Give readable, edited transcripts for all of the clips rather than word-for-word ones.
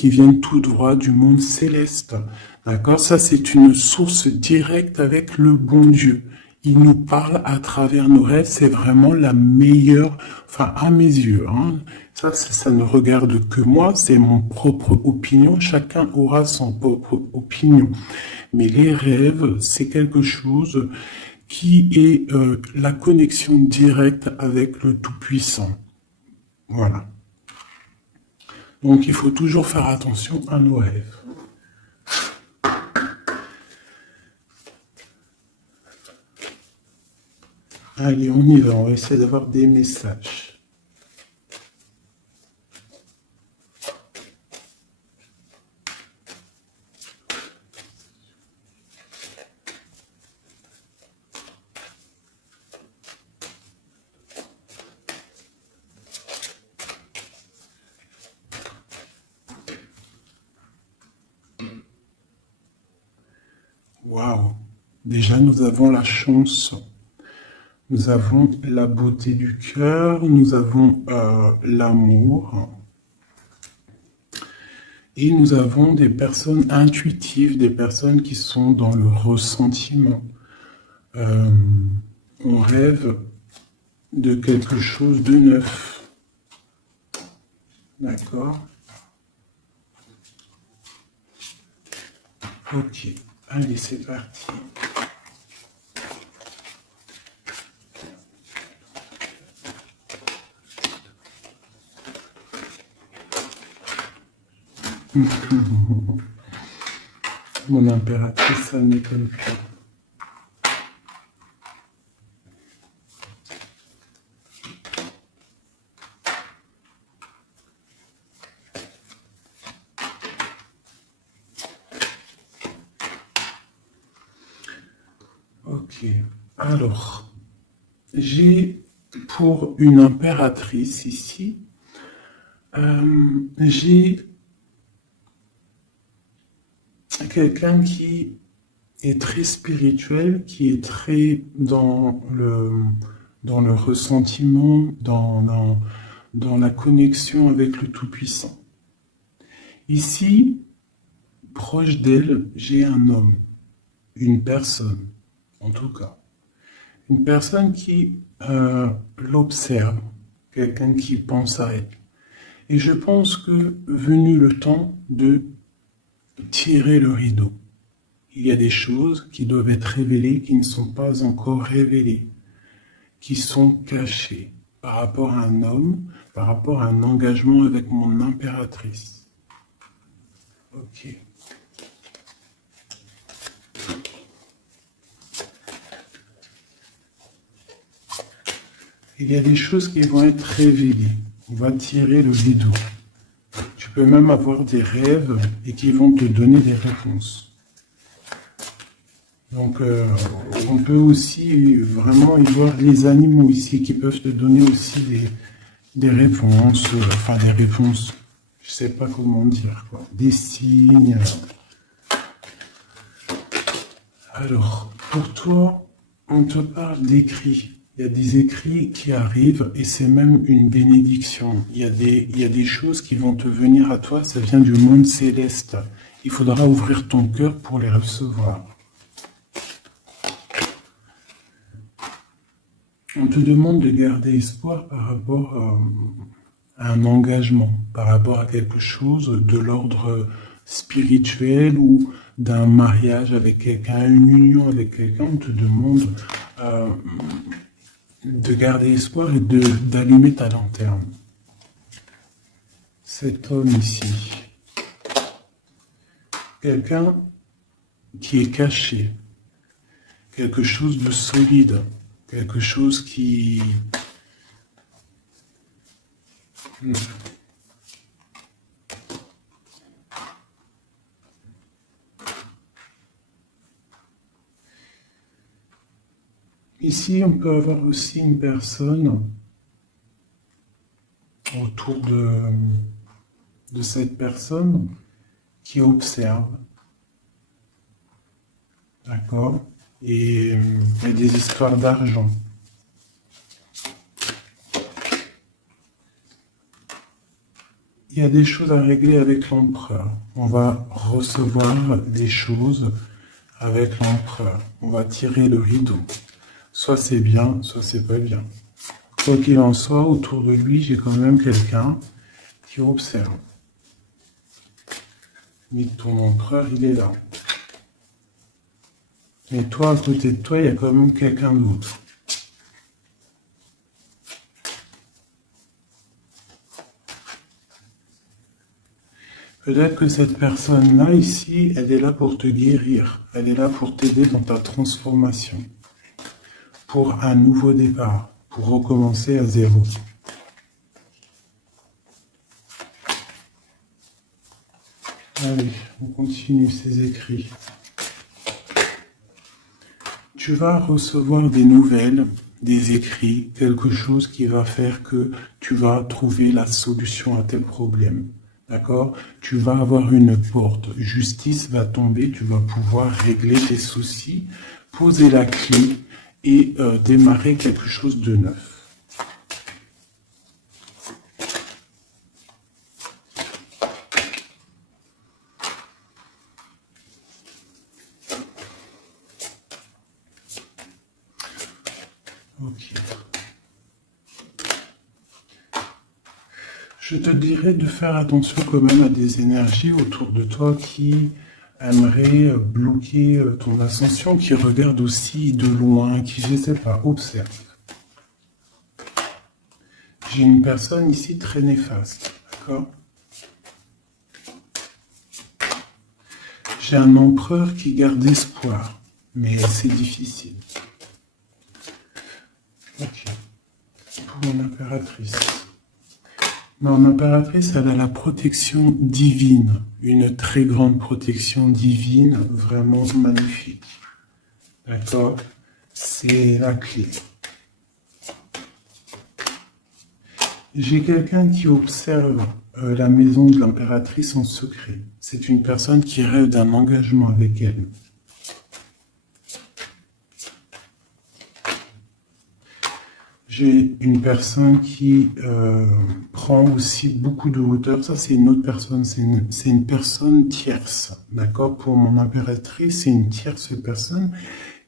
qui viennent tout droit du monde céleste. D'accord? Ça, c'est une source directe avec le bon Dieu. Il nous parle à travers nos rêves. C'est vraiment la meilleure, enfin, à mes yeux, hein. Ça ne regarde que moi. C'est mon propre opinion. Chacun aura son propre opinion. Mais les rêves, c'est quelque chose qui est la connexion directe avec le Tout-Puissant. Voilà. Donc, il faut toujours faire attention à nos rêves. Allez, on y va. On va essayer d'avoir des messages. Waouh! Déjà, nous avons la chance. Nous avons la beauté du cœur, nous avons l'amour, et nous avons des personnes intuitives, des personnes qui sont dans le ressentiment. On rêve de quelque chose de neuf. D'accord? Ok, allez, c'est parti. Mon impératrice, ça ne m'étonne pas. Ok, alors, j'ai pour une impératrice ici, j'ai quelqu'un qui est très spirituel, qui est très dans le ressentiment, dans la connexion avec le Tout-Puissant. Ici, proche d'elle, j'ai un homme, une personne, en tout cas. Une personne qui l'observe, quelqu'un qui pense à elle. Et je pense que venu le temps de tirer le rideau, il y a des choses qui doivent être révélées, qui ne sont pas encore révélées, qui sont cachées par rapport à un homme, par rapport à un engagement avec mon impératrice. Ok. Il y a des choses qui vont être révélées. On va tirer le rideau. Tu peux même avoir des rêves et qui vont te donner des réponses. Donc, on peut aussi vraiment y voir les animaux ici qui peuvent te donner aussi des réponses, enfin des réponses, je sais pas comment dire, quoi, des signes. Alors, pour toi, on te parle d'écrits. Il y a des écrits qui arrivent et c'est même une bénédiction. Il y a des choses qui vont te venir à toi, ça vient du monde céleste. Il faudra ouvrir ton cœur pour les recevoir. On te demande de garder espoir par rapport à un engagement, par rapport à quelque chose de l'ordre spirituel ou d'un mariage avec quelqu'un, une union avec quelqu'un. On te demande de garder espoir et d'allumer ta lanterne. Cet homme ici, quelqu'un qui est caché, quelque chose de solide, quelque chose qui... Ici, on peut avoir aussi une personne autour de cette personne qui observe. D'accord? Et il y a des histoires d'argent. il y a des choses à régler avec l'empereur. On va recevoir des choses avec l'empereur. On va tirer le rideau. Soit c'est bien, soit c'est pas bien. Quoi qu'il en soit, autour de lui, j'ai quand même quelqu'un qui observe. Mais ton empereur, il est là. Mais toi, à côté de toi, il y a quand même quelqu'un d'autre. Peut-être que cette personne-là, ici, elle est là pour te guérir. Elle est là pour t'aider dans ta transformation. Pour un nouveau départ. Pour recommencer à zéro. Allez, on continue ces écrits. Tu vas recevoir des nouvelles, des écrits, quelque chose qui va faire que tu vas trouver la solution à tes problèmes. D'accord? Tu vas avoir une porte. Justice va tomber, tu vas pouvoir régler tes soucis, poser la clé et démarrer quelque chose de neuf. Ok. Je te dirais de faire attention quand même à des énergies autour de toi qui aimeraient bloquer ton ascension, qui regardent aussi de loin, qui, je ne sais pas, observent. J'ai une personne ici très néfaste, d'accord? J'ai un empereur qui garde espoir, mais c'est difficile. Ok. Pour mon impératrice. Mon impératrice, elle a la protection divine, une très grande protection divine, vraiment magnifique. D'accord? C'est la clé. J'ai quelqu'un qui observe la maison de l'impératrice en secret. C'est une personne qui rêve d'un engagement avec elle. J'ai une personne qui prend aussi beaucoup de hauteur. Ça, c'est une autre personne. C'est une personne tierce. D'accord? Pour mon impératrice, c'est une tierce personne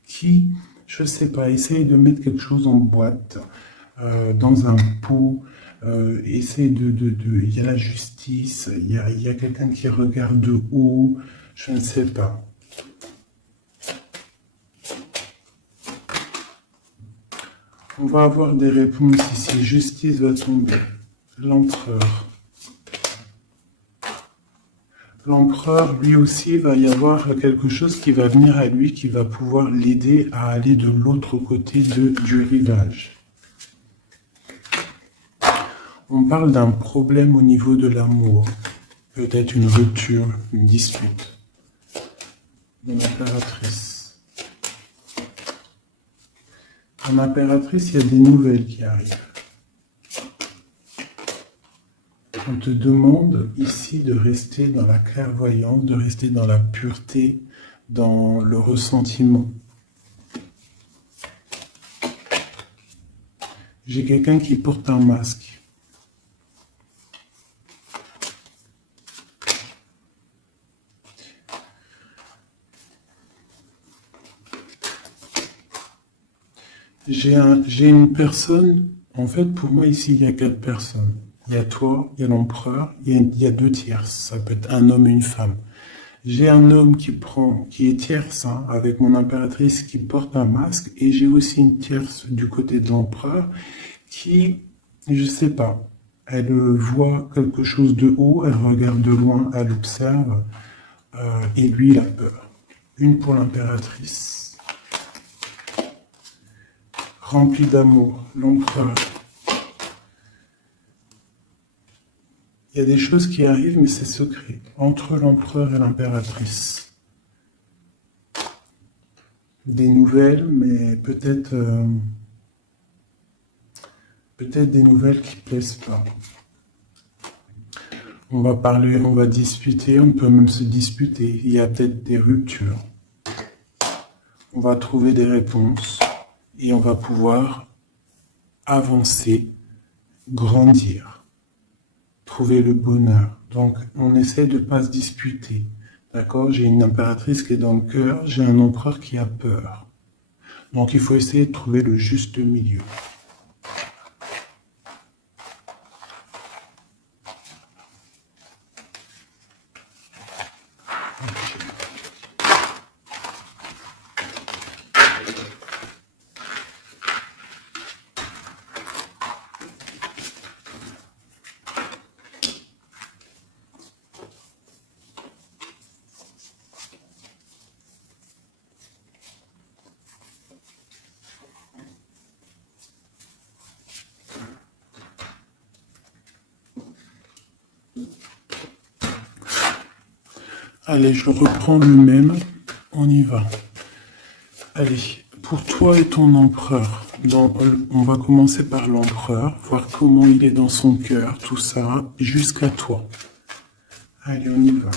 qui, je ne sais pas, essaye de mettre quelque chose en boîte, dans un pot. Essaye il y a la justice, il y a quelqu'un qui regarde de haut, je ne sais pas. On va avoir des réponses ici. Justice va tomber. L'empereur. L'empereur, lui aussi, va y avoir quelque chose qui va venir à lui, qui va pouvoir l'aider à aller de l'autre côté du rivage. On parle d'un problème au niveau de l'amour. Peut-être une rupture, une dispute. De l'impératrice. En impératrice, il y a des nouvelles qui arrivent. On te demande ici de rester dans la clairvoyance, de rester dans la pureté, dans le ressentiment. J'ai quelqu'un qui porte un masque. J'ai une personne, en fait, pour moi, ici, il y a 4 personnes. Il y a toi, il y a l'empereur, il y a 2 tierces. Ça peut être un homme et une femme. J'ai un homme qui est tierce, hein, avec mon impératrice qui porte un masque, et j'ai aussi une tierce du côté de l'empereur qui, je sais pas, elle voit quelque chose de haut, elle regarde de loin, elle observe, et lui, il a peur. Une pour l'impératrice. Rempli d'amour, l'empereur. Il y a des choses qui arrivent, mais c'est secret. Entre l'empereur et l'impératrice. Des nouvelles, mais peut-être des nouvelles qui plaisent pas. On va parler, on va discuter, on peut même se disputer. Il y a peut-être des ruptures. On va trouver des réponses. Et on va pouvoir avancer, grandir, trouver le bonheur. Donc, on essaie de pas se disputer. D'accord? J'ai une impératrice qui est dans le cœur, j'ai un empereur qui a peur. Donc, il faut essayer de trouver le juste milieu. Allez, je reprends le même. On y va. Allez, pour toi et ton empereur, on va commencer par l'empereur, voir comment il est dans son cœur, tout ça, jusqu'à toi. Allez, on y va.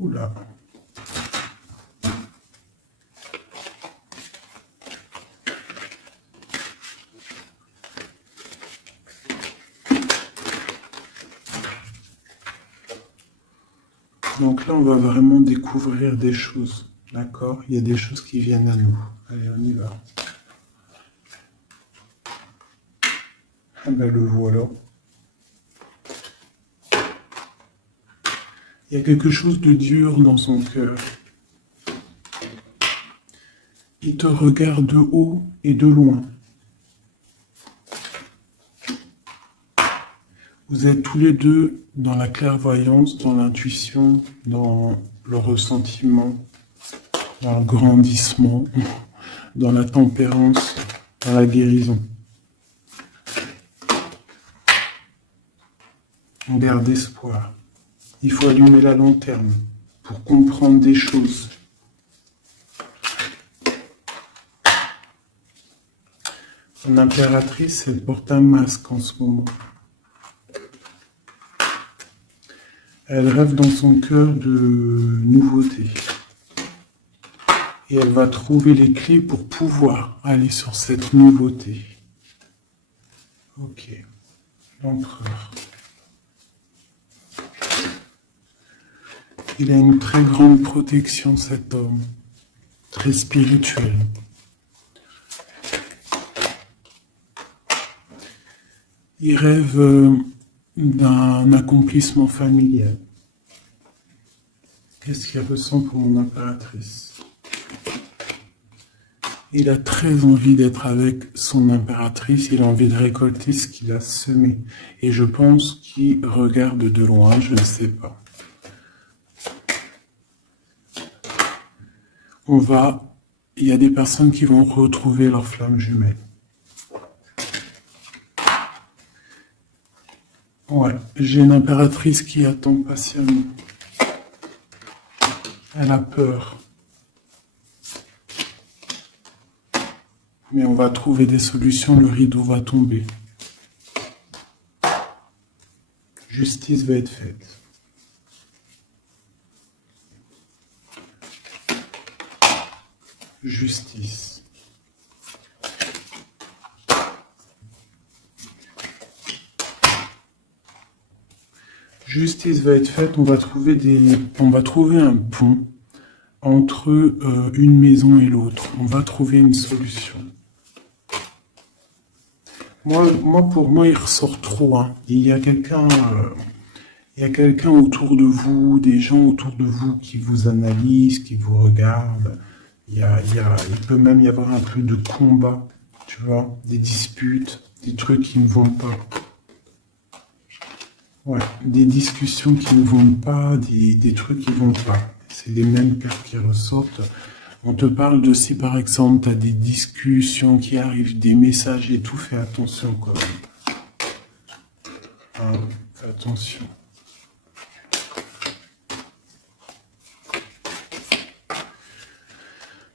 Oula. Donc là, on va vraiment découvrir des choses, d'accord? Il y a des choses qui viennent à nous. Allez, on y va. Ah ben le voilà. Il y a quelque chose de dur dans son cœur. Il te regarde de haut et de loin. Vous êtes tous les deux dans la clairvoyance, dans l'intuition, dans le ressentiment, dans le grandissement, dans la tempérance, dans la guérison. On garde espoir. Il faut allumer la lanterne pour comprendre des choses. Son impératrice, elle porte un masque en ce moment. Elle rêve dans son cœur de nouveautés. Et elle va trouver les clés pour pouvoir aller sur cette nouveauté. Ok. L'empereur. Il a une très grande protection, cet homme. Très spirituel. Il rêve d'un accomplissement familial. Qu'est-ce qu'il ressent pour mon impératrice? Il a très envie d'être avec son impératrice, il a envie de récolter ce qu'il a semé. Et je pense qu'il regarde de loin, je ne sais pas. Il y a des personnes qui vont retrouver leur flamme jumelle. Ouais, j'ai une impératrice qui attend patiemment. Elle a peur. Mais on va trouver des solutions, le rideau va tomber. Justice va être faite. Justice. Justice va être faite, on va trouver un pont entre une maison et l'autre. On va trouver une solution. Pour moi, il ressort trop. Hein. Il y a quelqu'un autour de vous, des gens autour de vous qui vous analysent, qui vous regardent. Il peut même y avoir un peu de combat, tu vois, des disputes, des trucs qui ne vont pas. Ouais, des discussions qui ne vont pas, des trucs qui ne vont pas. C'est les mêmes cartes qui ressortent. On te parle de si par exemple tu as des discussions qui arrivent, des messages et tout, fais attention quand même. Hein, fais attention.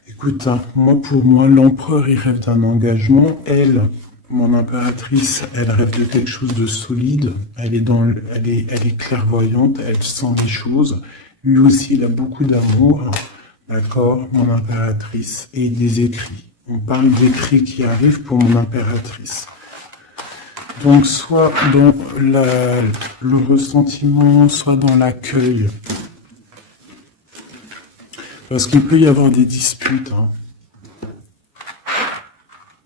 Écoute, hein, pour moi, l'empereur, il rêve d'un engagement. Elle, mon impératrice, elle rêve de quelque chose de solide. Elle est clairvoyante, elle sent les choses. Lui aussi, il a beaucoup d'amour. D'accord, mon impératrice. Et des écrits. On parle d'écrits qui arrivent pour mon impératrice. Donc, soit dans le ressentiment, soit dans l'accueil. Parce qu'il peut y avoir des disputes, hein.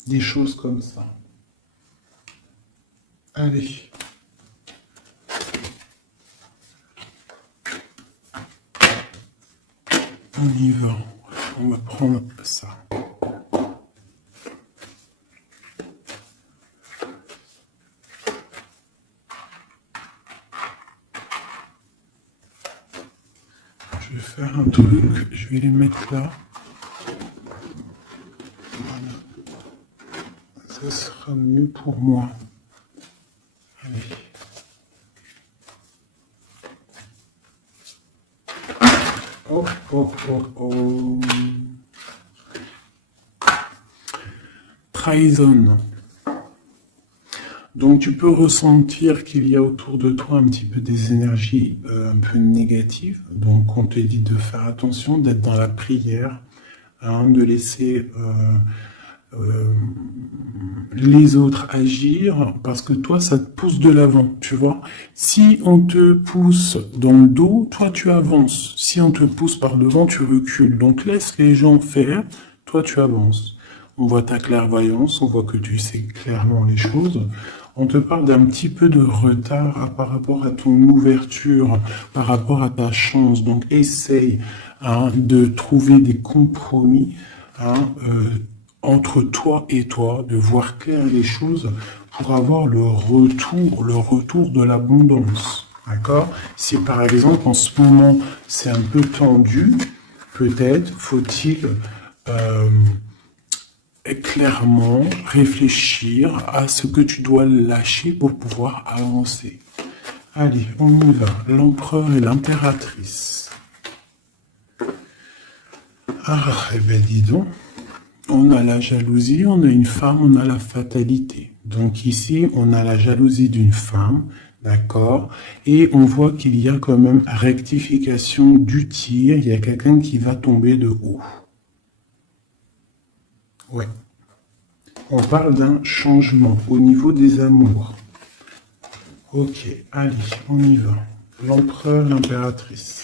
Des choses comme ça. Allez. On y va. On va prendre ça. Je vais faire un truc. Je vais les mettre là. Voilà. Ça sera mieux pour moi. Allez. Oh, oh, oh, oh. Trahison. Donc tu peux ressentir qu'il y a autour de toi un petit peu des énergies un peu négatives. Donc on te dit de faire attention, d'être dans la prière, hein, de laisser les autres agir, parce que toi ça te pousse de l'avant, tu vois. Si on te pousse dans le dos, toi tu avances. Si on te pousse par devant, tu recules. Donc laisse les gens faire, toi tu avances. On voit ta clairvoyance, on voit que tu sais clairement les choses. On te parle d'un petit peu de retard par rapport à ton ouverture, par rapport à ta chance. Donc essaye, hein, de trouver des compromis, hein, entre toi et toi, de voir clair les choses pour avoir le retour de l'abondance. D'accord? Si par exemple en ce moment c'est un peu tendu, peut-être faut-il clairement réfléchir à ce que tu dois lâcher pour pouvoir avancer. Allez, on y va. L'empereur et l'impératrice. Ah, eh ben dis donc. On a la jalousie, on a une femme, on a la fatalité. Donc ici, on a la jalousie d'une femme, d'accord? Et on voit qu'il y a quand même rectification du tir. Il y a quelqu'un qui va tomber de haut. Ouais. On parle d'un changement au niveau des amours. Ok, allez, on y va. L'empereur, l'impératrice.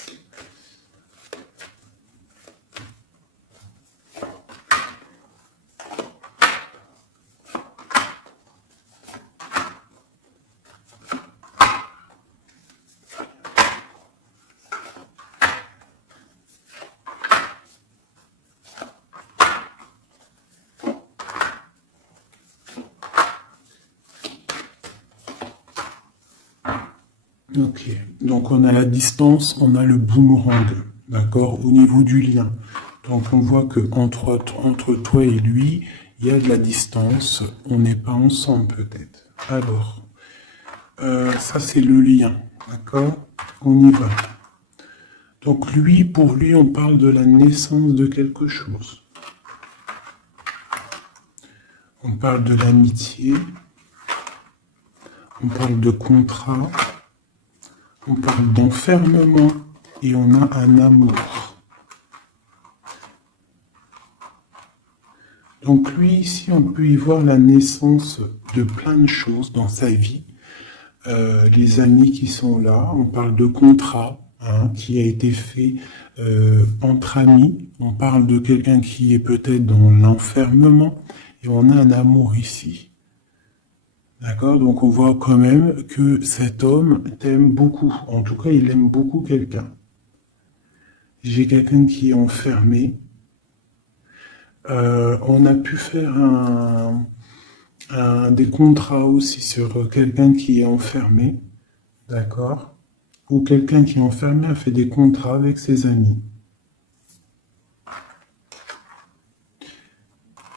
Ok, donc on a la distance, on a le boomerang, d'accord, au niveau du lien. Donc on voit que entre toi et lui, il y a de la distance, on n'est pas ensemble peut-être. Alors, ça c'est le lien, d'accord, on y va. Donc lui, pour lui, on parle de la naissance de quelque chose. On parle de l'amitié, on parle de contrat, on parle d'enfermement et on a un amour. Donc lui, ici, on peut y voir la naissance de plein de choses dans sa vie. Les amis qui sont là, on parle de contrat, hein, qui a été fait entre amis. On parle de quelqu'un qui est peut-être dans l'enfermement et on a un amour ici. D'accord? Donc on voit quand même que cet homme t'aime beaucoup. En tout cas, il aime beaucoup quelqu'un. J'ai quelqu'un qui est enfermé. On a pu faire des contrats aussi sur quelqu'un qui est enfermé. D'accord? Ou quelqu'un qui est enfermé a fait des contrats avec ses amis.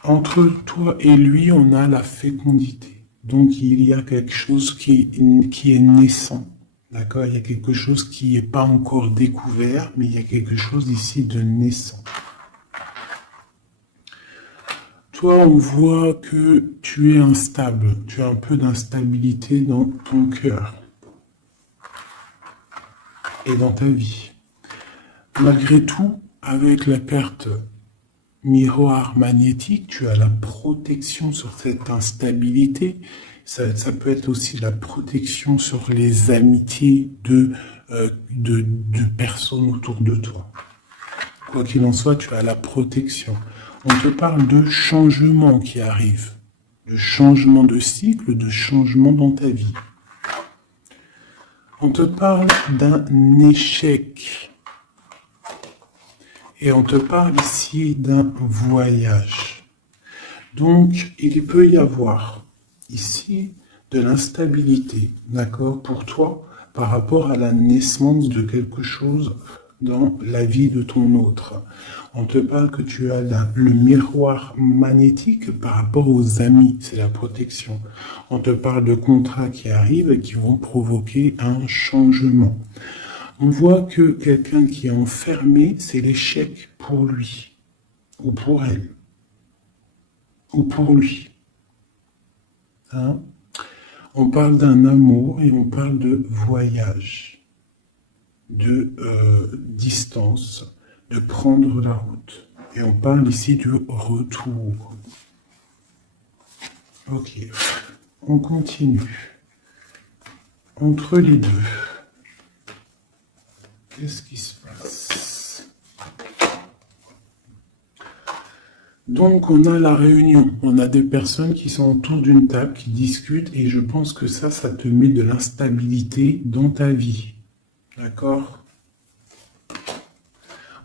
Entre toi et lui, on a la fécondité. Donc il y a quelque chose qui est naissant. D'accord? Il y a quelque chose qui n'est pas encore découvert, mais il y a quelque chose ici de naissant. Toi, on voit que tu es instable. Tu as un peu d'instabilité dans ton cœur et dans ta vie. Malgré tout, avec la carte miroir magnétique, tu as la protection sur cette instabilité. Ça peut être aussi la protection sur les amitiés de personnes autour de toi. Quoi qu'il en soit, tu as la protection. On te parle de changement qui arrive, de changement de cycle, de changement dans ta vie. On te parle d'un échec. Et on te parle ici d'un voyage. Donc, il peut y avoir ici de l'instabilité, d'accord, pour toi, par rapport à la naissance de quelque chose dans la vie de ton autre. On te parle que tu as le miroir magnétique par rapport aux amis, c'est la protection. On te parle de contrats qui arrivent et qui vont provoquer un changement. On voit que quelqu'un qui est enfermé, c'est l'échec pour lui, ou pour elle, ou pour lui. Hein? On parle d'un amour et on parle de voyage, de distance, de prendre la route. Et on parle ici de retour. Ok, on continue. Entre les deux, qu'est-ce qui se passe? Donc, on a la réunion. On a des personnes qui sont autour d'une table, qui discutent, et je pense que ça te met de l'instabilité dans ta vie. D'accord?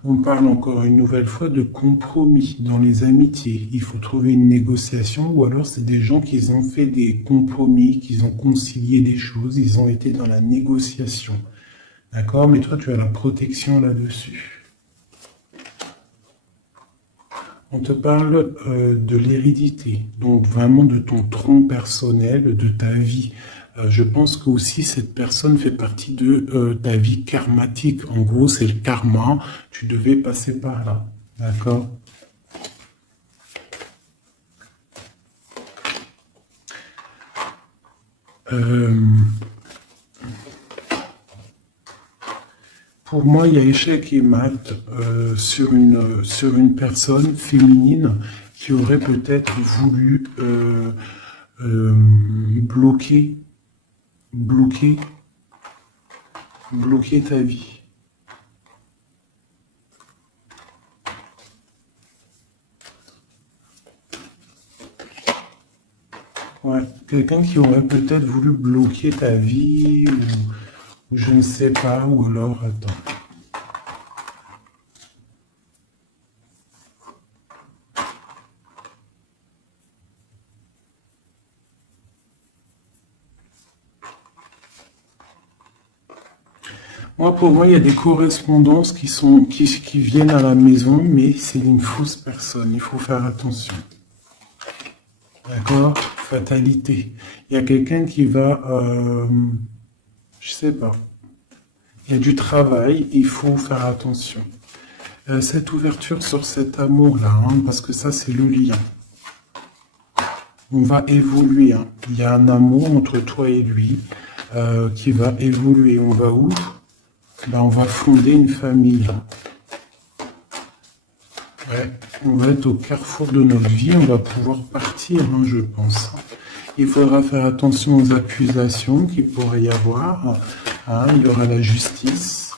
On parle encore une nouvelle fois de compromis dans les amitiés. Il faut trouver une négociation, ou alors c'est des gens qui ont fait des compromis, qui ont concilié des choses, ils ont été dans la négociation. D'accord? Mais toi, tu as la protection là-dessus. On te parle de l'hérédité, donc vraiment de ton tronc personnel, de ta vie. Je pense que aussi cette personne fait partie de ta vie karmatique. En gros, c'est le karma. Tu devais passer par là. D'accord? Pour moi, il y a échec et mat sur une personne féminine qui aurait peut-être voulu bloquer ta vie. Ouais, quelqu'un qui aurait peut-être voulu bloquer ta vie, ou je ne sais pas, ou alors, attends. Pour moi, il y a des correspondances qui viennent à la maison, mais c'est une fausse personne. Il faut faire attention. D'accord? Fatalité. Il y a quelqu'un qui va, je sais pas. Il y a du travail, il faut faire attention. Cette ouverture sur cet amour-là, hein, parce que ça, c'est le lien. On va évoluer. Hein. Il y a un amour entre toi et lui qui va évoluer. On va où? On va fonder une famille. Ouais, on va être au carrefour de notre vie, on va pouvoir partir, hein, je pense. Il faudra faire attention aux accusations qu'il pourrait y avoir. Hein, il y aura la justice.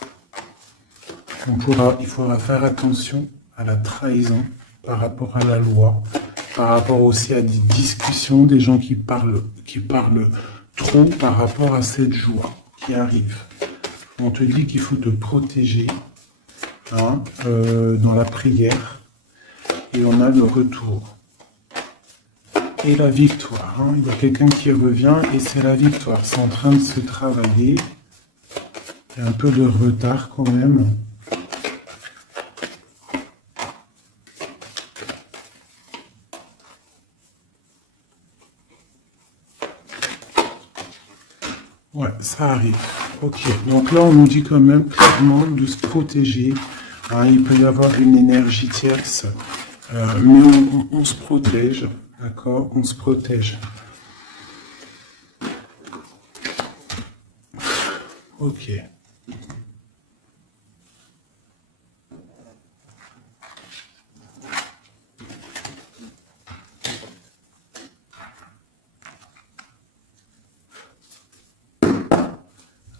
Il faudra faire attention à la trahison par rapport à la loi, par rapport aussi à des discussions, des gens qui parlent trop par rapport à cette joie qui arrive. On te dit qu'il faut te protéger hein, dans la prière. Et on a le retour. Et la victoire. Hein. Il y a quelqu'un qui revient et c'est la victoire. C'est en train de se travailler. Il y a un peu de retard quand même. Ouais, ça arrive. Ok, donc là on nous dit quand même clairement de se protéger. Hein, il peut y avoir une énergie tierce Mais on se protège, d'accord? On se protège. Ok.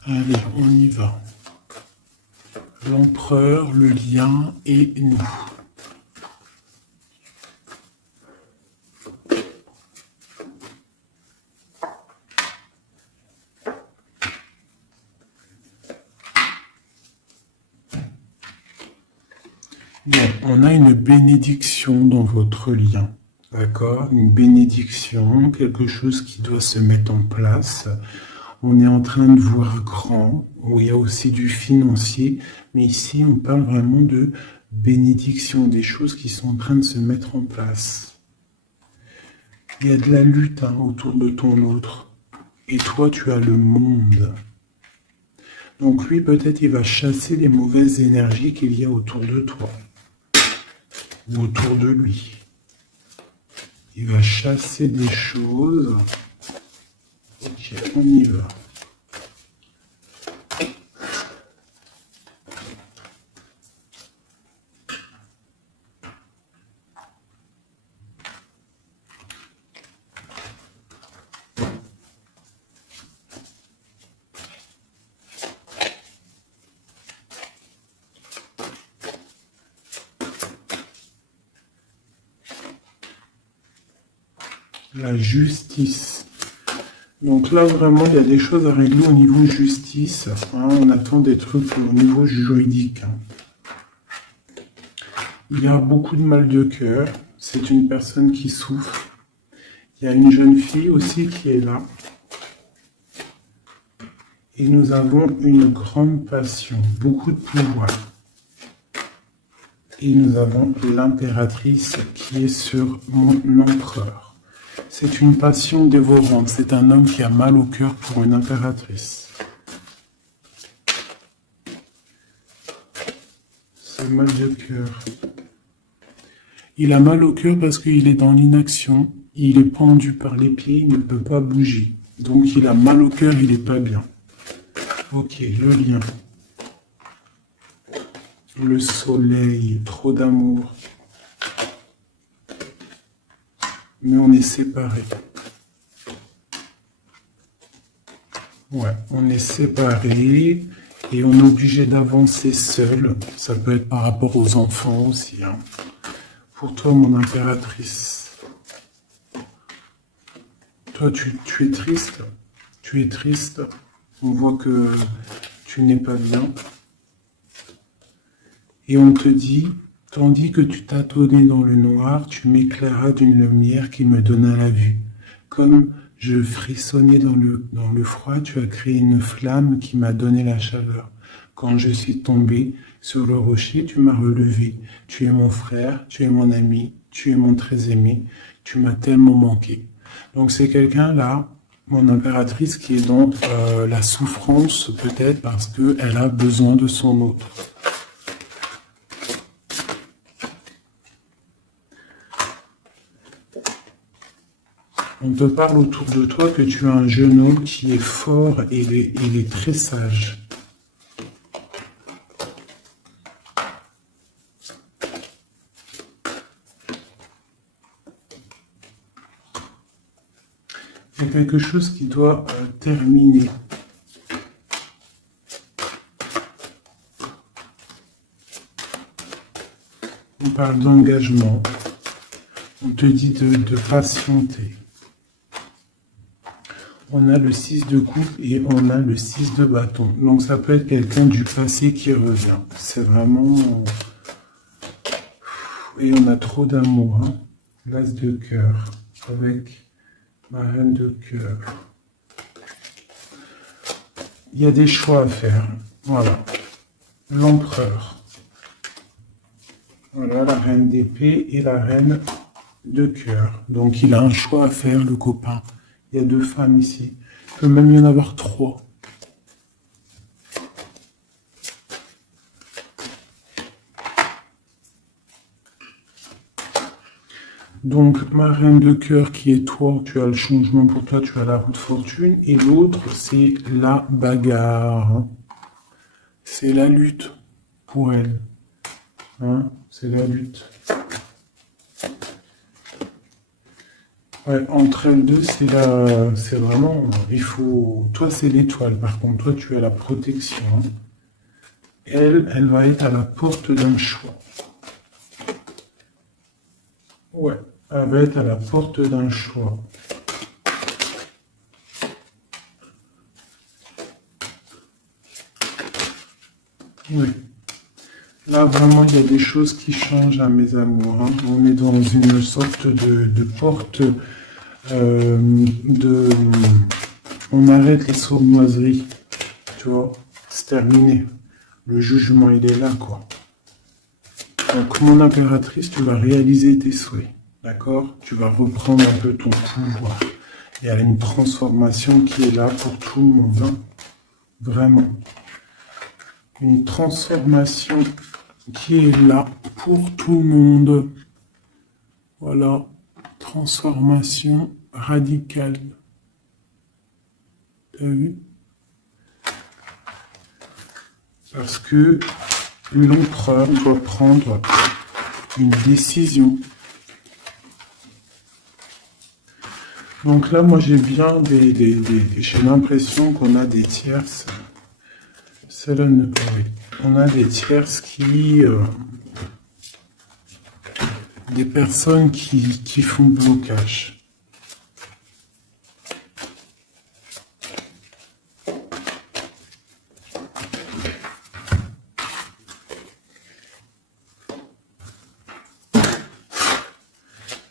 Allez, on y va. L'empereur, le lien et nous. Bon, on a une bénédiction dans votre lien. D'accord? Une bénédiction, quelque chose qui doit se mettre en place. On est en train de voir grand, où il y a aussi du financier, mais ici on parle vraiment de bénédiction, des choses qui sont en train de se mettre en place. Il y a de la lutte autour de ton autre, et toi tu as le monde. Donc lui peut-être il va chasser les mauvaises énergies qu'il y a autour de toi, ou autour de lui. Il va chasser des choses. Ok, on y va. La justice. Donc là, vraiment, il y a des choses à régler au niveau justice. On attend des trucs au niveau juridique. Il y a beaucoup de mal de cœur. C'est une personne qui souffre. Il y a une jeune fille aussi qui est là. Et nous avons une grande passion, beaucoup de pouvoir. Et nous avons l'impératrice qui est sur mon empereur. C'est une passion dévorante. C'est un homme qui a mal au cœur pour une impératrice. C'est mal de cœur. Il a mal au cœur parce qu'il est dans l'inaction. Il est pendu par les pieds, il ne peut pas bouger. Donc il a mal au cœur, il n'est pas bien. Ok, le lien. Le soleil, trop d'amour. Mais on est séparés. Ouais, on est séparés et on est obligé d'avancer seul. Ça peut être par rapport aux enfants aussi. Pour toi, mon impératrice. Toi, tu es triste. Tu es triste. On voit que tu n'es pas bien. Et on te dit, tandis que tu tâtonnais dans le noir, tu m'éclairas d'une lumière qui me donna la vue. Comme je frissonnais dans le froid, tu as créé une flamme qui m'a donné la chaleur. Quand je suis tombé sur le rocher, tu m'as relevé. Tu es mon frère, tu es mon ami, tu es mon très aimé. Tu m'as tellement manqué. Donc c'est quelqu'un là, mon impératrice, qui est dans la souffrance peut-être parce qu'elle a besoin de son autre. On te parle autour de toi que tu as un jeune homme qui est fort et il est très sage. Il y a quelque chose qui doit terminer. On parle d'engagement. On te dit de patienter. On a le 6 de coupe et on a le 6 de bâton. Donc ça peut être quelqu'un du passé qui revient. C'est vraiment... Et on a trop d'amour. L'as de cœur avec ma reine de cœur. Il y a des choix à faire. Voilà. L'empereur. Voilà la reine d'épée et la reine de cœur. Donc il a un choix à faire, le copain. Il y a 2 femmes ici. Il peut même y en avoir 3. Donc, ma reine de cœur qui est toi, tu as le changement pour toi, tu as la roue de fortune. Et l'autre, c'est la bagarre. C'est la lutte pour elle. Hein, c'est la lutte. Ouais, entre elles deux, c'est vraiment, il faut, toi c'est l'étoile, par contre, toi tu as la protection. Hein. Elle va être à la porte d'un choix. Ouais, elle va être à la porte d'un choix. Oui. Là, vraiment, il y a des choses qui changent à mes amours. Hein. On est dans une sorte de porte on arrête les sournoiseries. Tu vois, c'est terminé. Le jugement, il est là, quoi. Donc, mon impératrice, tu vas réaliser tes souhaits. D'accord? Tu vas reprendre un peu ton pouvoir. Il y a une transformation qui est là pour tout le monde. Hein. Vraiment. Une transformation qui est là pour tout le monde. Voilà. Transformation radicale. T'as vu? Parce que l'empereur doit prendre une décision. Donc là, moi, j'ai bien j'ai l'impression qu'on a des tierces. Cela ne oui. On a des tierces qui... des personnes qui font blocage.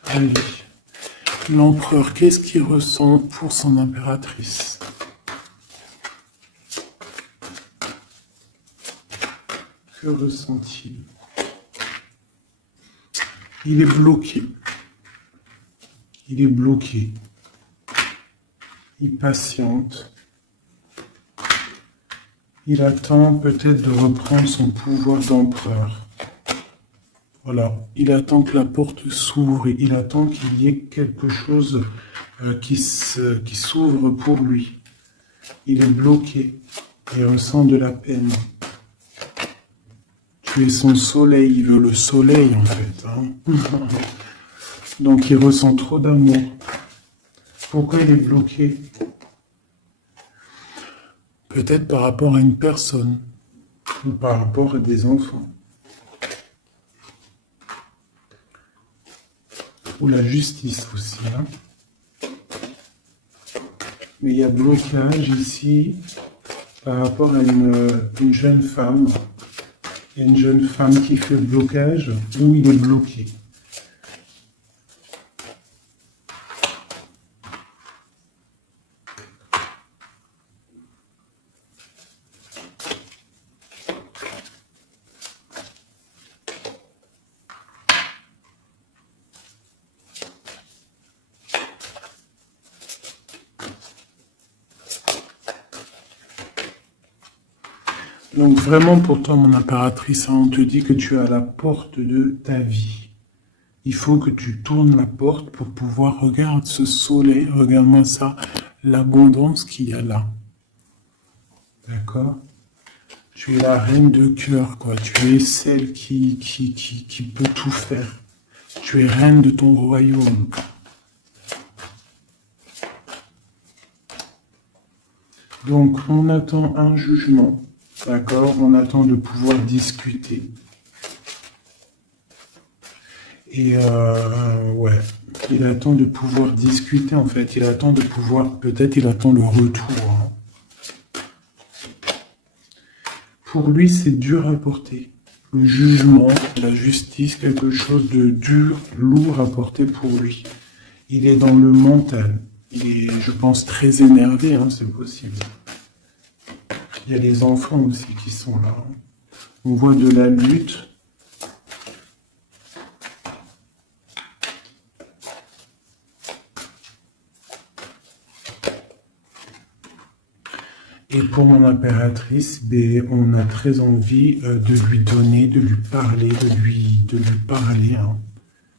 Allez. L'empereur, qu'est-ce qu'il ressent pour son impératrice? Que ressent-il? Il est bloqué. Il est bloqué. Il patiente. Il attend peut-être de reprendre son pouvoir d'empereur. Voilà, il attend que la porte s'ouvre et il attend qu'il y ait quelque chose qui s'ouvre pour lui. Il est bloqué, il ressent de la peine. Tu es son soleil, il veut le soleil en fait. Hein. Donc il ressent trop d'amour. Pourquoi il est bloqué? Peut-être par rapport à une personne ou par rapport à des enfants. Ou la justice aussi. Hein. Mais il y a blocage ici par rapport à une jeune femme. Il y a une jeune femme qui fait blocage ou il est bloqué. Donc vraiment pour toi, mon impératrice, on te dit que tu es à la porte de ta vie. Il faut que tu tournes la porte pour pouvoir regarder ce soleil, regarde-moi ça, l'abondance qu'il y a là. D'accord? Tu es la reine de cœur, quoi. Tu es celle qui peut tout faire. Tu es reine de ton royaume. Donc on attend un jugement. D'accord, on attend de pouvoir discuter. Et ouais, il attend de pouvoir discuter en fait. Il attend de pouvoir, peut-être il attend le retour. Hein. Pour lui, c'est dur à porter. Le jugement, la justice, quelque chose de dur, lourd à porter pour lui. Il est dans le mental. Il est, je pense, très énervé, hein, c'est possible. Il y a les enfants aussi qui sont là. On voit de la lutte. Et pour mon impératrice, on a très envie de lui donner, de lui parler, de lui parler. Hein.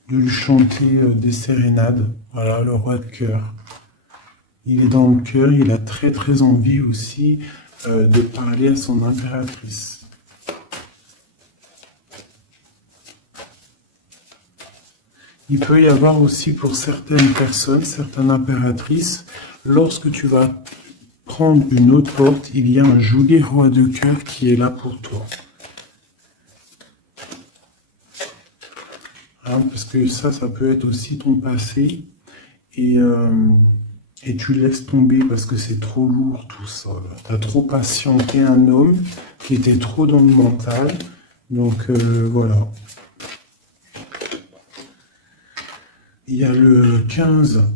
de lui chanter des sérénades. Voilà, le roi de cœur. Il est dans le cœur, il a très très envie aussi de parler à son impératrice. Il peut y avoir aussi pour certaines personnes, certaines impératrices, lorsque tu vas prendre une autre porte, il y a un joli roi de cœur qui est là pour toi. Hein, parce que ça peut être aussi ton passé. Et tu laisses tomber parce que c'est trop lourd tout ça. Tu as trop patienté un homme qui était trop dans le mental. Donc voilà. Il y a le 15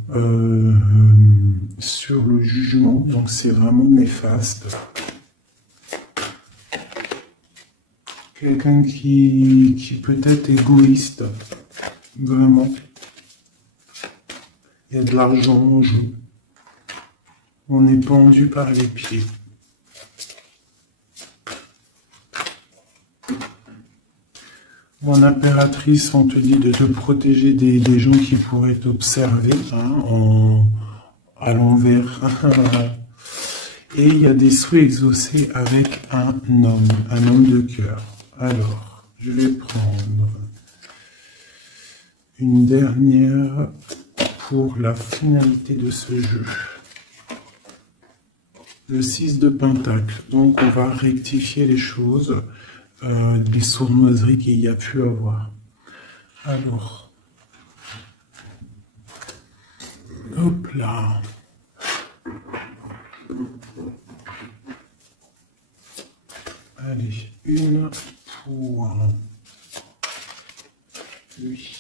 sur le jugement, donc c'est vraiment néfaste. Quelqu'un qui peut être égoïste, vraiment. Il y a de l'argent en jeu. On est pendu par les pieds. Mon impératrice, on te dit de te protéger des gens qui pourraient t'observer à l'envers. Et il y a des souhaits exaucés avec un homme de cœur. Alors, je vais prendre une dernière pour la finalité de ce jeu. Le 6 de Pentacle. Donc, on va rectifier les choses, des sournoiseries qu'il y a pu avoir. Alors, hop là. Allez, une pour lui.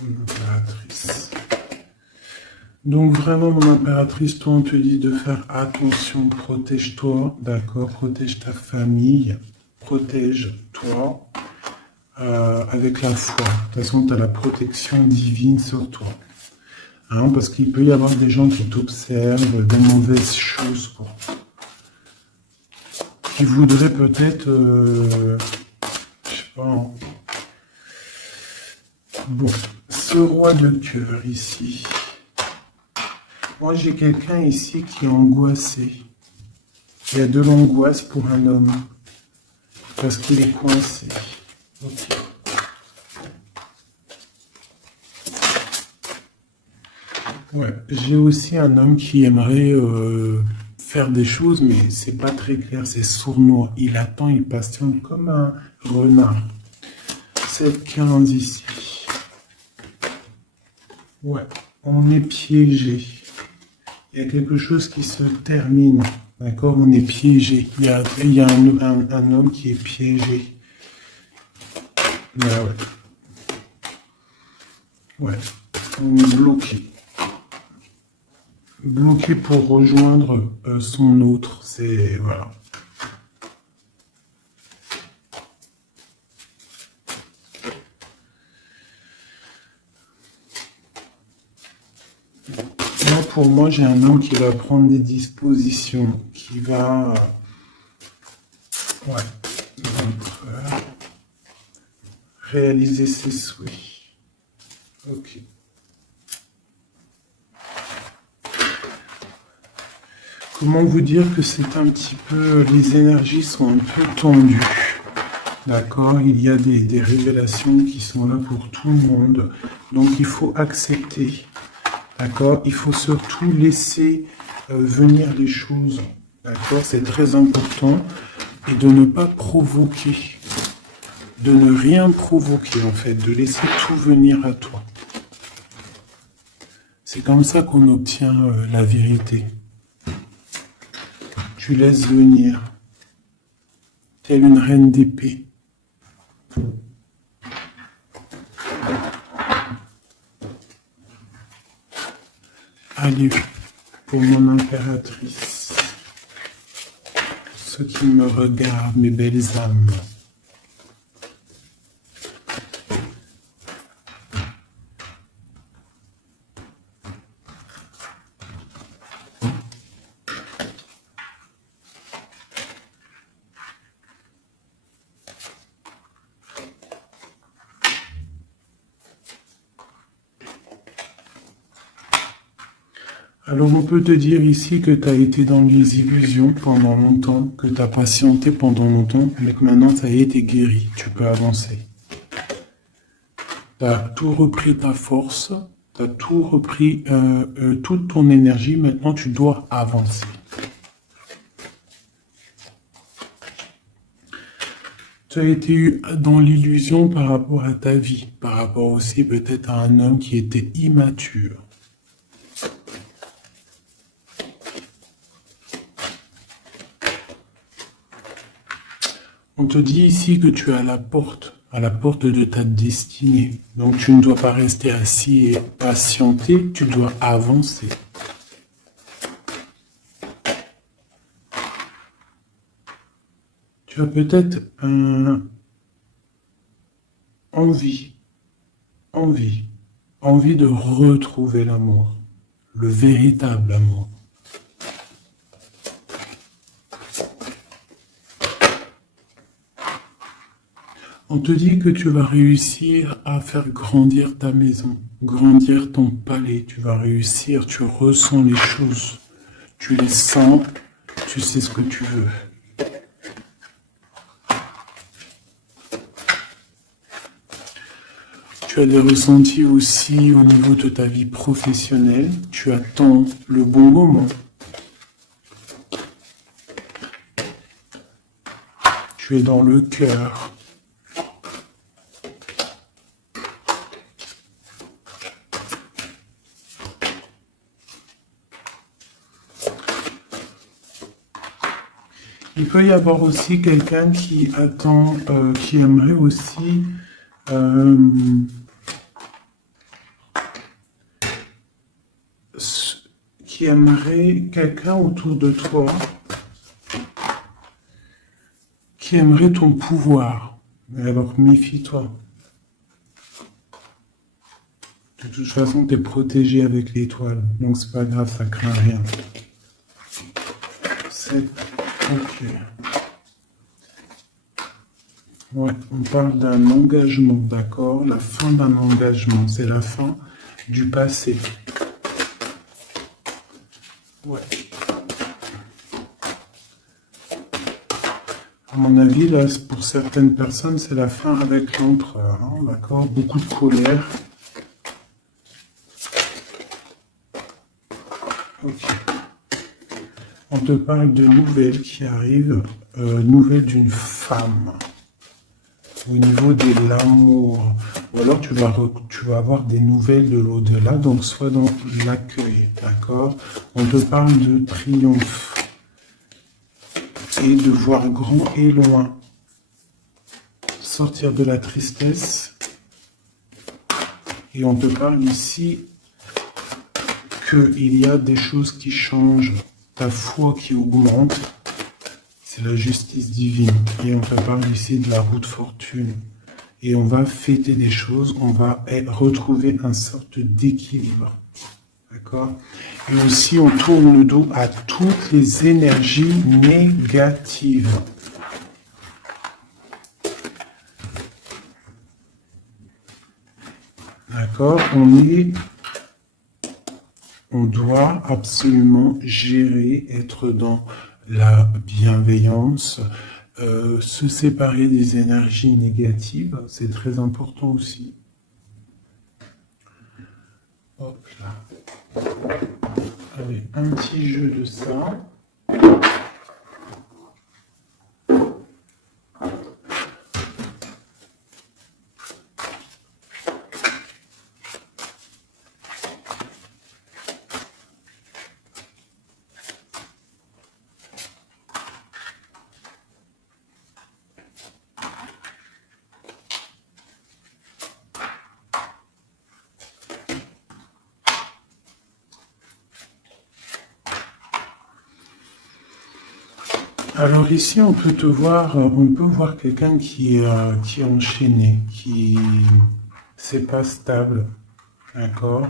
Mon impératrice. Donc vraiment, mon impératrice, toi, on te dit de faire attention, protège-toi, d'accord, protège ta famille, protège-toi avec la foi. De toute façon, tu as la protection divine sur toi. Hein, parce qu'il peut y avoir des gens qui t'observent, des mauvaises choses pour toi. Qui voudraient peut-être, je sais pas, hein. Bon, ce roi de cœur ici. Moi, j'ai quelqu'un ici qui est angoissé. Il y a de l'angoisse pour un homme. Parce qu'il est coincé. Okay. Ouais, j'ai aussi un homme qui aimerait faire des choses, mais c'est pas très clair, c'est sournois. Il attend, il patiente comme un renard. 7-15 ici. Ouais, on est piégé. Il y a quelque chose qui se termine. D'accord, on est piégé. Il y a un homme qui est piégé. Ouais. Ouais, on est bloqué. Bloqué pour rejoindre son autre. C'est... Voilà. Là, pour moi, j'ai un homme qui va prendre des dispositions, qui va... réaliser ses souhaits. Ok. Comment vous dire que c'est un petit peu... Les énergies sont un peu tendues. D'accord? Il y a des révélations qui sont là pour tout le monde. Donc, il faut accepter. D'accord? Il faut surtout laisser venir les choses. D'accord? C'est très important. Et de ne pas provoquer. De ne rien provoquer, en fait. De laisser tout venir à toi. C'est comme ça qu'on obtient la vérité. Tu laisses venir. Telle une reine d'épée. Allez, pour mon impératrice, ceux qui me regardent, mes belles âmes. Alors on peut te dire ici que tu as été dans les illusions pendant longtemps, que tu as patienté pendant longtemps, mais que maintenant ça y est, t'es guéri, tu peux avancer. Tu as tout repris ta force, tu as tout repris, toute ton énergie, maintenant tu dois avancer. Tu as été dans l'illusion par rapport à ta vie, par rapport aussi peut-être à un homme qui était immature. On te dit ici que tu es à la porte de ta destinée. Donc tu ne dois pas rester assis et patienter, tu dois avancer. Tu as peut-être envie de retrouver l'amour, le véritable amour. On te dit que tu vas réussir à faire grandir ta maison, grandir ton palais, tu vas réussir, tu ressens les choses, tu les sens, tu sais ce que tu veux. Tu as des ressentis aussi au niveau de ta vie professionnelle. Tu attends le bon moment. Tu es dans le cœur. Il peut y avoir aussi quelqu'un qui attend, qui aimerait aussi qui aimerait quelqu'un autour de toi, qui aimerait ton pouvoir. Mais alors méfie-toi. De toute façon, tu es protégé avec l'étoile, donc c'est pas grave, ça craint rien. C'est ok. Ouais, on parle d'un engagement, d'accord? La fin d'un engagement, c'est la fin du passé. Ouais. À mon avis, là, pour certaines personnes, c'est la fin avec l'empereur, hein, d'accord? Beaucoup de colère. Ok. On te parle de nouvelles qui arrivent, nouvelles d'une femme. Au niveau de l'amour. Ou alors tu vas avoir des nouvelles de l'au-delà, donc soit dans l'accueil, d'accord? On te parle de triomphe. Et de voir grand et loin. Sortir de la tristesse. Et on te parle ici qu'il y a des choses qui changent. Ta foi qui augmente. C'est la justice divine. Et on te parle ici de la roue de fortune. Et on va fêter des choses, on va retrouver une sorte d'équilibre. D'accord? Et aussi, on tourne le dos à toutes les énergies négatives. D'accord? On doit absolument gérer, être dans la bienveillance, se séparer des énergies négatives, c'est très important aussi. Hop là. Allez, un petit jeu de ça. Alors ici, on peut voir quelqu'un qui est enchaîné, qui c'est pas stable, d'accord?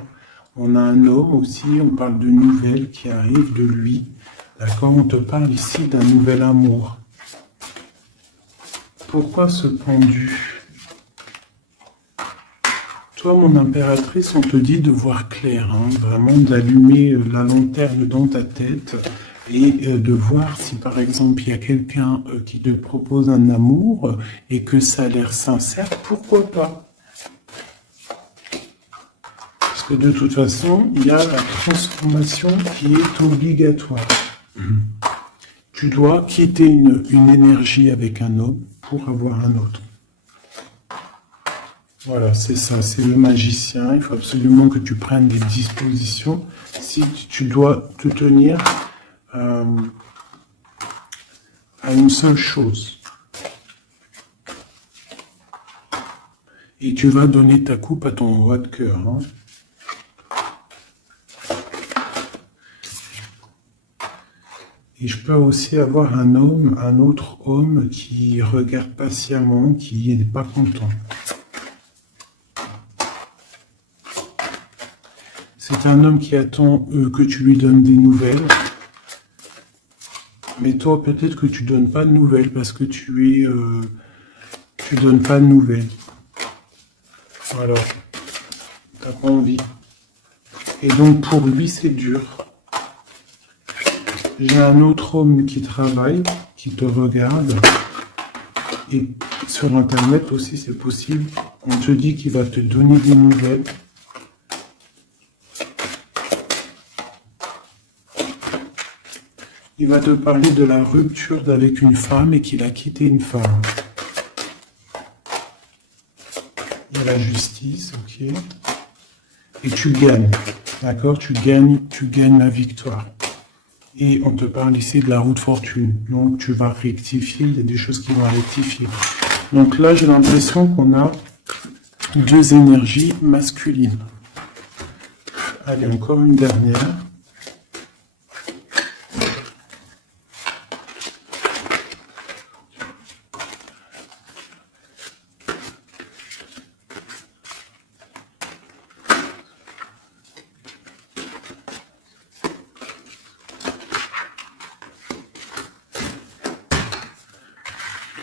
On a un homme aussi, on parle de nouvelles qui arrivent de lui, d'accord? On te parle ici d'un nouvel amour. Pourquoi ce pendu? Toi, mon impératrice, on te dit de voir clair, hein, vraiment d'allumer la lanterne dans ta tête et de voir si, par exemple, il y a quelqu'un qui te propose un amour et que ça a l'air sincère, pourquoi pas? Parce que de toute façon, il y a la transformation qui est obligatoire. Tu dois quitter une énergie avec un homme pour avoir un autre. Voilà, c'est ça, c'est le magicien. Il faut absolument que tu prennes des dispositions. Si tu dois te tenir à une seule chose. Et tu vas donner ta coupe à ton roi de cœur. Hein. Et je peux aussi avoir un autre homme qui regarde patiemment, qui n'est pas content. C'est un homme qui attend que tu lui donnes des nouvelles. Mais toi, peut-être que tu donnes pas de nouvelles parce que tu donnes pas de nouvelles. Alors, t'as pas envie. Et donc pour lui, c'est dur. J'ai un autre homme qui travaille, qui te regarde. Et sur Internet aussi, c'est possible. On te dit qu'il va te donner des nouvelles. Il va te parler de la rupture avec une femme et qu'il a quitté une femme. Il y a la justice, ok. Et tu gagnes, d'accord? Tu gagnes la victoire. Et on te parle ici de la roue de fortune. Donc tu vas rectifier, il y a des choses qui vont rectifier. Donc là, j'ai l'impression qu'on a deux énergies masculines. Allez, encore une dernière.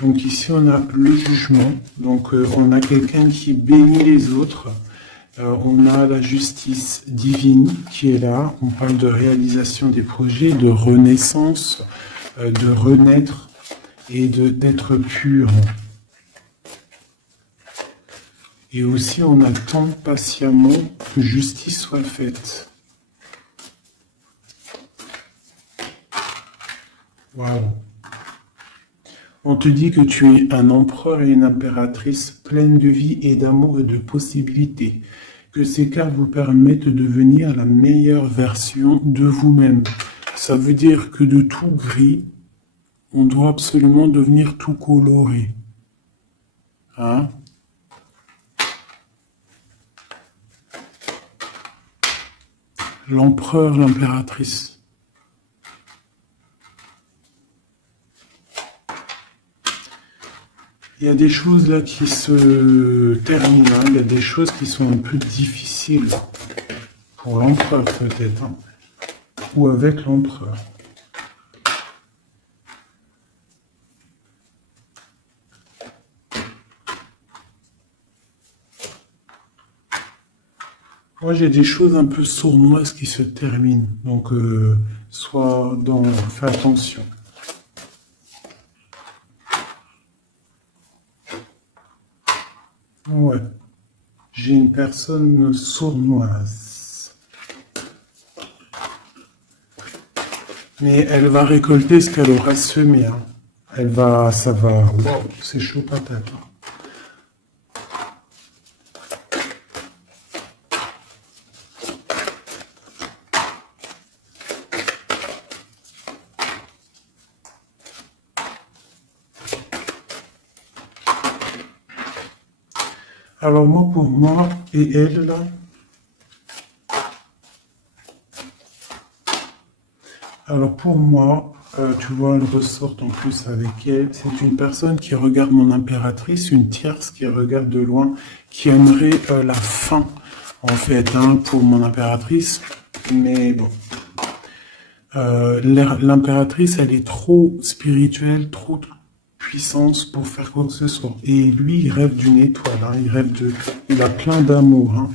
Donc ici, on a le jugement. Donc on a quelqu'un qui bénit les autres. On a la justice divine qui est là. On parle de réalisation des projets, de renaissance, de renaître et d'être pur. Et aussi, on attend patiemment que justice soit faite. Waouh! On te dit que tu es un empereur et une impératrice pleine de vie et d'amour et de possibilités. Que ces cartes vous permettent de devenir la meilleure version de vous-même. Ça veut dire que de tout gris, on doit absolument devenir tout coloré. Hein? L'empereur, l'impératrice. Il y a des choses là qui se terminent, hein. Il y a des choses qui sont un peu difficiles pour l'empereur peut-être, hein. Ou avec l'empereur. Moi j'ai des choses un peu sournoises qui se terminent, donc fais attention. Ouais, j'ai une personne sournoise. Mais elle va récolter ce qu'elle aura semé. Hein. Ça va. Wow, c'est chaud patate. Alors moi, pour moi, et elle, là, alors pour moi, tu vois, elle ressort en plus avec elle, c'est une personne qui regarde mon impératrice, une tierce qui regarde de loin, qui aimerait la fin, en fait, hein, pour mon impératrice, mais bon. L'impératrice, elle est trop spirituelle, trop puissance pour faire quoi que ce soit. Et lui, il rêve d'une étoile, hein. Il a plein d'amour, hein.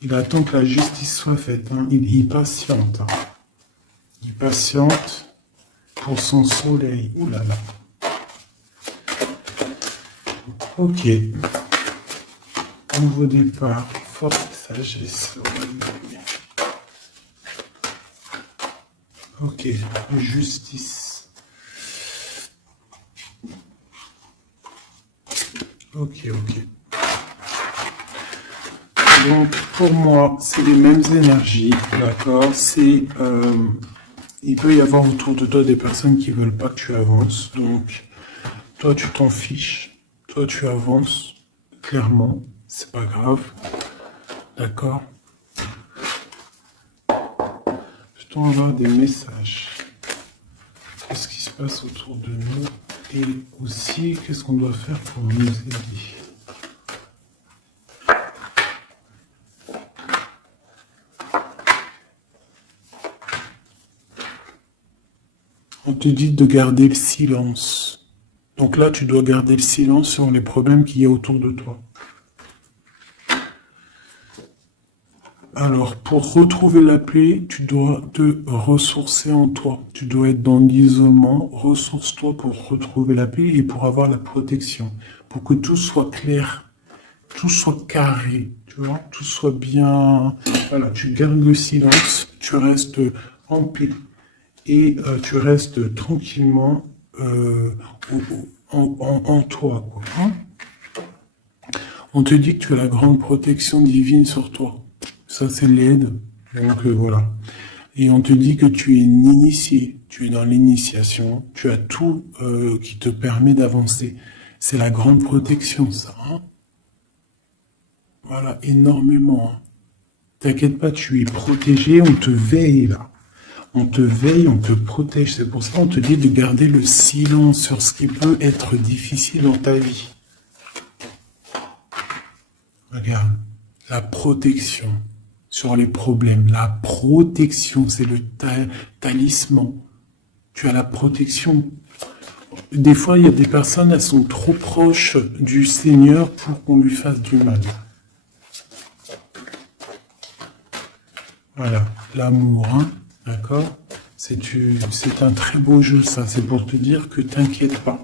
Il attend que la justice soit faite, hein. Il patiente, hein. Il patiente pour son soleil. Ouh là là. Ok. Nouveau départ. Forte sagesse. Ok. Justice. Ok. Donc, pour moi, c'est les mêmes énergies, d'accord? Il peut y avoir autour de toi des personnes qui veulent pas que tu avances. Donc, toi, tu t'en fiches. Toi, tu avances. Clairement, c'est pas grave. D'accord? Peut-on avoir des messages? Qu'est-ce qui se passe autour de nous? Et aussi, qu'est-ce qu'on doit faire pour nous aider? On te dit de garder le silence. Donc là, tu dois garder le silence sur les problèmes qu'il y a autour de toi. Alors, pour retrouver la paix, tu dois te ressourcer en toi. Tu dois être dans l'isolement. Ressource-toi pour retrouver la paix et pour avoir la protection. Pour que tout soit clair, tout soit carré, tu vois, tout soit bien... Voilà, tu gardes le silence, tu restes en paix. Et tu restes tranquillement en toi, quoi, hein. On te dit que tu as la grande protection divine sur toi. Ça, c'est l'aide. Donc, voilà. Et on te dit que tu es initié. Tu es dans l'initiation. Tu as tout qui te permet d'avancer. C'est la grande protection, ça, hein. Voilà, énormément, hein. T'inquiète pas, tu es protégé. On te veille, là. On te veille, on te protège. C'est pour ça qu'on te dit de garder le silence sur ce qui peut être difficile dans ta vie. Regarde, la protection sur les problèmes. La protection, c'est le talisman. Tu as la protection. Des fois, il y a des personnes, elles sont trop proches du Seigneur pour qu'on lui fasse du mal. Voilà, l'amour, hein. D'accord? C'est un très beau jeu, ça. C'est pour te dire que t'inquiète pas.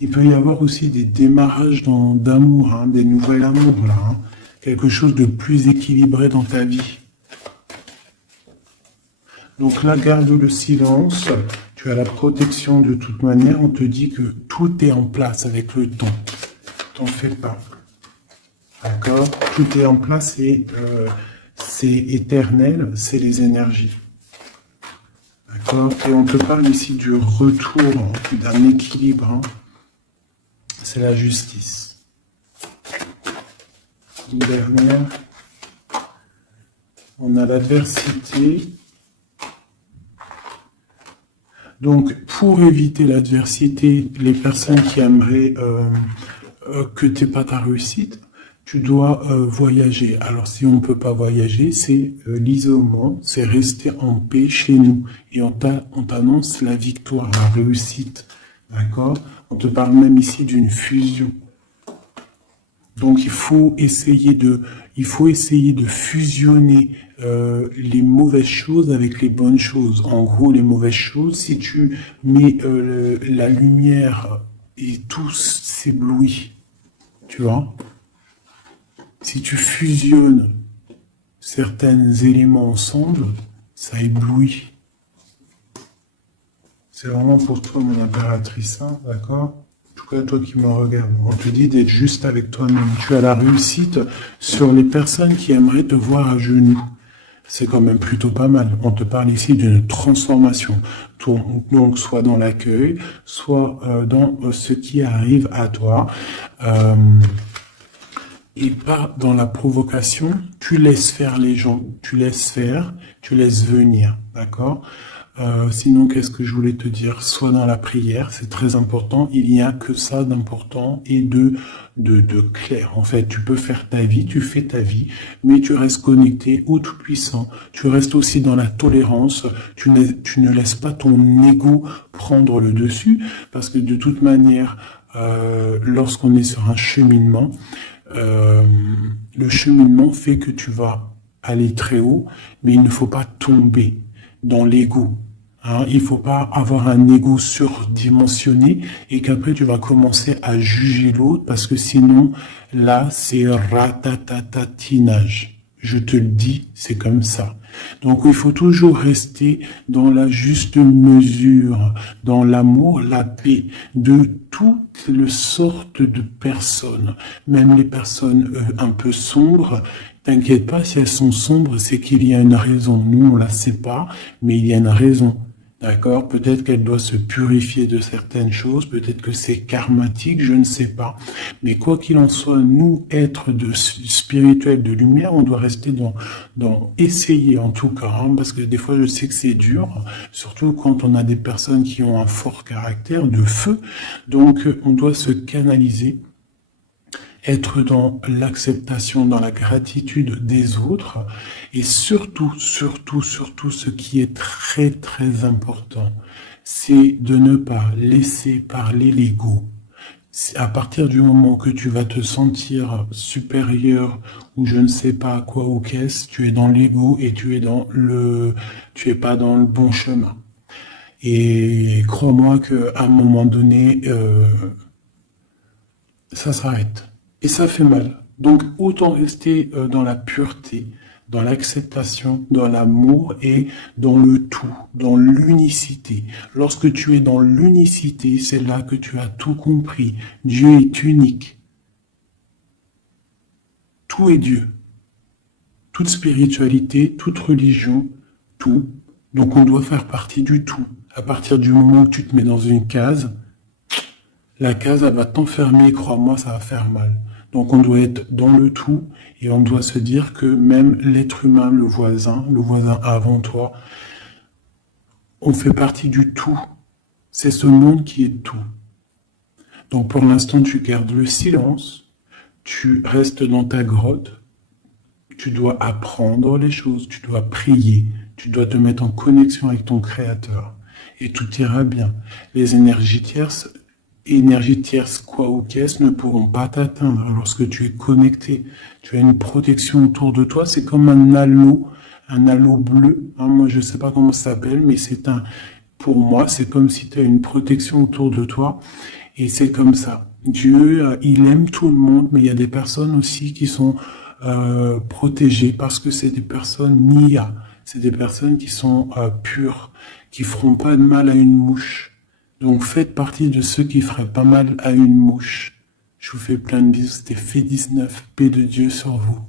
Il peut y avoir aussi des démarrages d'amour, hein, des nouvelles amours, là. Hein. Quelque chose de plus équilibré dans ta vie. Donc là, garde le silence. Tu as la protection de toute manière. On te dit que tout est en place avec le temps. T'en fais pas. D'accord? Tout est en place et... c'est éternel, c'est les énergies. D'accord? Et on te parle ici du retour, d'un équilibre. Hein. C'est la justice. Une dernière. On a l'adversité. Donc, pour éviter l'adversité, les personnes qui aimeraient que tu n'aies pas ta réussite, tu dois voyager. Alors, si on ne peut pas voyager, c'est l'isolement, c'est rester en paix chez nous. Et on t'annonce la victoire, la réussite. D'accord? On te parle même ici d'une fusion. Donc, il faut essayer de fusionner les mauvaises choses avec les bonnes choses. En gros, les mauvaises choses, si tu mets la lumière et tout s'éblouit, tu vois? Si tu fusionnes certains éléments ensemble, ça éblouit. C'est vraiment pour toi, mon impératrice, hein, d'accord? En tout cas, toi qui me regardes, on te dit d'être juste avec toi-même. Tu as la réussite sur les personnes qui aimeraient te voir à genoux. C'est quand même plutôt pas mal. On te parle ici d'une transformation. Donc, soit dans l'accueil, soit dans ce qui arrive à toi. Et pas dans la provocation, tu laisses faire les gens, tu laisses faire, tu laisses venir, d'accord? Sinon, qu'est-ce que je voulais te dire? Sois dans la prière, c'est très important. Il n'y a que ça d'important et de clair. En fait, tu peux faire ta vie, tu fais ta vie, mais tu restes connecté au Tout-Puissant. Tu restes aussi dans la tolérance. Tu ne laisses pas ton ego prendre le dessus, parce que de toute manière, lorsqu'on est sur un cheminement, euh, le cheminement fait que tu vas aller très haut, mais il ne faut pas tomber dans l'ego. Hein, il faut pas avoir un ego surdimensionné et qu'après tu vas commencer à juger l'autre parce que sinon, là, c'est ratatatinage. Je te le dis, c'est comme ça. Donc il faut toujours rester dans la juste mesure, dans l'amour, la paix de toutes les sortes de personnes, même les personnes un peu sombres. T'inquiète pas, si elles sont sombres, c'est qu'il y a une raison. Nous, on la sait pas, mais il y a une raison. D'accord? Peut-être qu'elle doit se purifier de certaines choses, peut-être que c'est karmatique, je ne sais pas. Mais quoi qu'il en soit, nous, êtres de spirituels de lumière, on doit rester dans essayer en tout cas, hein, parce que des fois je sais que c'est dur, surtout quand on a des personnes qui ont un fort caractère de feu. Donc on doit se canaliser, être dans l'acceptation, dans la gratitude des autres, et surtout, ce qui est très, très important, c'est de ne pas laisser parler l'ego. À partir du moment que tu vas te sentir supérieur ou je ne sais pas quoi ou qu'est-ce, tu es dans l'ego et tu es pas dans le bon chemin. Et crois-moi qu'à un moment donné, ça s'arrête. Et ça fait mal. Donc autant rester dans la pureté, dans l'acceptation, dans l'amour et dans le tout, dans l'unicité. Lorsque tu es dans l'unicité, c'est là que tu as tout compris. Dieu est unique. Tout est Dieu. Toute spiritualité, toute religion, tout. Donc on doit faire partie du tout. À partir du moment où tu te mets dans une case, la case, elle va t'enfermer, crois-moi, ça va faire mal. Donc on doit être dans le tout et on doit se dire que même l'être humain, le voisin avant toi, on fait partie du tout. C'est ce monde qui est tout. Donc pour l'instant, tu gardes le silence, tu restes dans ta grotte, tu dois apprendre les choses, tu dois prier, tu dois te mettre en connexion avec ton Créateur et tout ira bien. Les énergies tierces, quoi ou qu'est-ce, ne pourront pas t'atteindre lorsque tu es connecté. Tu as une protection autour de toi, c'est comme un halo bleu. Hein, moi, je sais pas comment ça s'appelle, mais pour moi, c'est comme si tu as une protection autour de toi. Et c'est comme ça. Dieu, il aime tout le monde, mais il y a des personnes aussi qui sont protégées parce que c'est des personnes nia. C'est des personnes qui sont pures, qui feront pas de mal à une mouche. Donc faites partie de ceux qui feraient pas mal à une mouche. Je vous fais plein de bisous, c'était Fait 19, paix de Dieu sur vous.